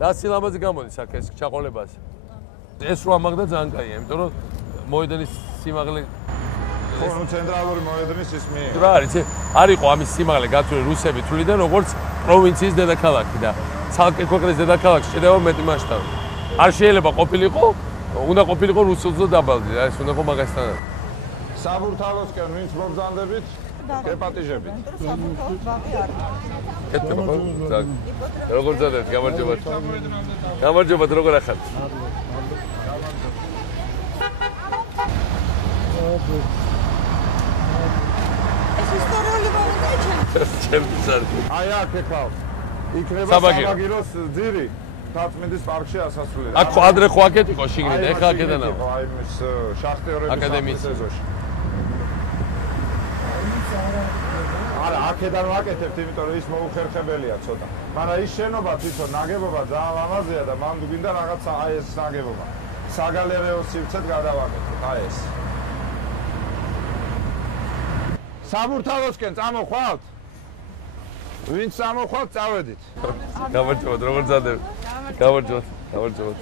რა სილამაზე გამოდის აქ ეს ჩაყოლებას. ეს რო ამაგდა ძალიან კაია, იმიტომ რომ მოედნის სიმაღლე ხო, ცენტრალური მოედნის ის მე. რა არის, არისო ამის სიმაღლე გაწული რუსები თulidan როგორც პროვინციის დედაქალაქი და ცალკე ქვეყნის დედაქალაქში შედება მეტი მასშტაბი. არ შეიძლება ყოფილიყო, უნდა ყოფილიყო რუსულზე დაბალდი, რა ეს უნდა ყო მაგასთან. საბურთალოსკენ ვინც მობრძანდებით? გეპატიჟებით. საბურთალოს ბაღი არის. კეთდება ხო? როგორ ძადეთ, გამარჯობა. გამარჯობა, როგორ ახართ? ეს ისტორიული მომენტია ჩემთვის. აი აქ ეხავს. იქნება საბაგიროს ძირი. თათმედის პარკში ასასვლელი. აქ ადრე ხო აქეთ იყო შიგნით, ეხლა აქედანა. აი ეს შახტიორების აკადემიის სეზონში. არა, აქედან ვაკეთებთ, იმიტომ რომ ის მოუხერხებელია ცოტა. მაგრამ ის შენობა თვითონ ნაგებობა ძალიან ლამაზია და მანდ გინდა რაღაცა აი ეს ნაგებობა. საგალერეო სივრცეთ გადავაკეთოთ, აი ეს. საბურთალოსკენ წამოხვალთ? ვინც წამოხვალთ, წავედით. გამარჯობა, როგორ ძადეთ? გამარჯობა, გამარჯობა.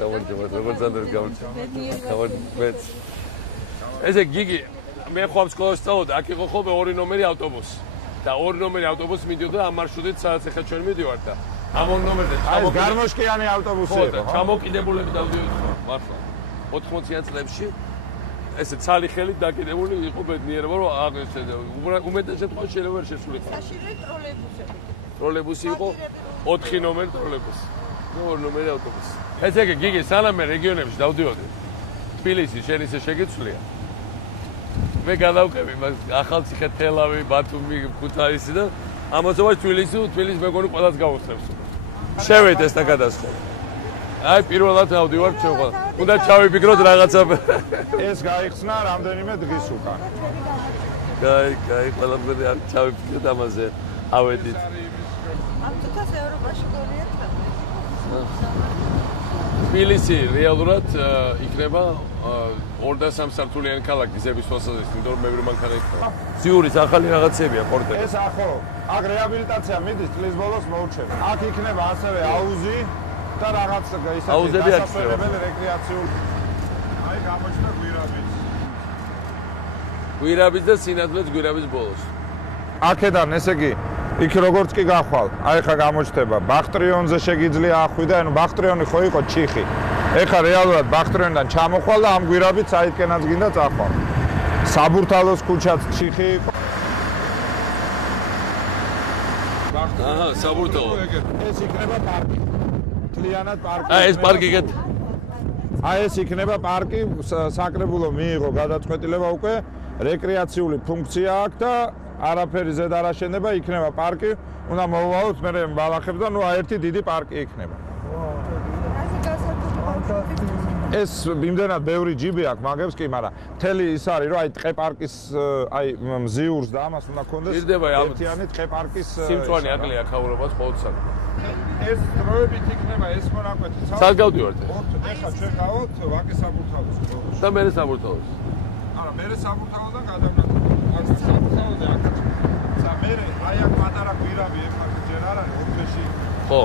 გამარჯობა, როგორ ძადეთ, გამარჯობა. გამარჯობა. ესე გიგი მე ხომ სკოლაში სწავლობდი, აქ იყო ხოლმე 2 ნომერი ავტობუსი. და 2 ნომერი ავტობუსი მიდიოდა ამ მარშრუტით, სადაც ახლა ჩვენ მიდივართ და ამ 2 ნომერზე გარმოშკიანი ავტობუსი იყო, ხო? ჩამოკიდებულები დავდიოდით მართლა. 80-იან წლებში ესე ცალი ხელით დაკიდებული იყო ბედნიერება, რომ უმეტეს შემთხვევაში შეიძლება ვერ შესულიყო. საშირო ტროლეიბუსები. ტროლეიბუსი იყო 4 ნომერი ტროლეიბუსი. 2 ნომერი ავტობუსი. ესე იგი გიგი სანამ მე რეგიონებში დავდიოდი. თბილისი შენ ისე შეგიცვლია. მე გადავყევი ახალციხე, თელავი, ბათუმი, ქუთაისი და ამასობაში თბილისი მეგონი ყველას გავუსწრებს. შევედი ეს და გადასხო. აი პირველად დავდივარ ჩვენ ყველა. უნდა ჩავიფიქროთ რაღაცა. ეს გაიხსნა რამდენიმე დღის უკან. კაი, ყველაფერი არ ჩავიფიქრეთ ამაზე. ავედით. ამ თვითონ ევროპაში გოლიათ. თბილისი რეალურად იქნება 2-3 სართულიანი ქალაქი გზების თვალსაზრისით, იმიტომ რომ მე ვერ მანქანა იქნება. ზიურის ახალი რაღაცებია პორტები. ეს ახო, აქ რეაბილიტაცია მიდის წლის ბოლოს მოურჩება. აქ იქნება ასევე აუზი და რაღაც ისეთი დასასვენებელი რეკრეაციული. აი გამოჩნდა გვირაბიც. გვირაბიც და სინათლეც გვირაბის ბოლოს. აქედან ესე იგი იქ როგორც კი გახვალ, აი ხა გამოჩნდება ბახტრიონზე შეგიძლია ახვიდა, ანუ ბახტრიონი ხო იყო ჩიხი. ეხა რეალურად ბახტრიონიდან ჩამოხვალ და ამ გვირაბით საიდკენაც გინდა წახვალ. საბურთალოს ქუჩაც ჩიხი იყო. აჰა, საბურთალო. ეს იქნება პარკი. მთლიანად პარკი. აი ეს პარკი გეთ. აი ეს იქნება პარკი, საკრებულო მიიღო გადაწყვეტილება უკვე, რეკრეაციული ფუნქცია აქვს და არაფერი ზედ არ აშენდება, იქნება პარკი, უნდა მოვვალოთ მე ბალახებს და ნუ ერთი დიდი პარკი იქნება. ეს იმდენად ბევრი ჯიბი აქვს მაგებს კი, მაგრამ მთელი ის არის, რომ აი ტყე პარკის აი მზიურს და ამას უნდა კონდეს ერთიანი ტყე პარკის სიმწვანე აკლია ახაურობას ყოველდღე. ეს დროებით იქნება ეს მონაკვეთი. სად გავდივართ? ეხლა ჩვენ გავთ ვაკე საბურთალოს. და მე საბურთალოს. არა, მე საბურთალოსთან გადავნათ. აქ საბურთალოზე აქ. მე აი აქ პატარა გვირაბი ეხლა ჯერ არ არის ოფეში. ხო.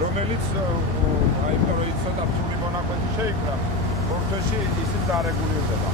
რომელიც აი თორე ცოტა ფული მონაკვეთი შეიქმნა. ოფეში ისიც არეგულირდება.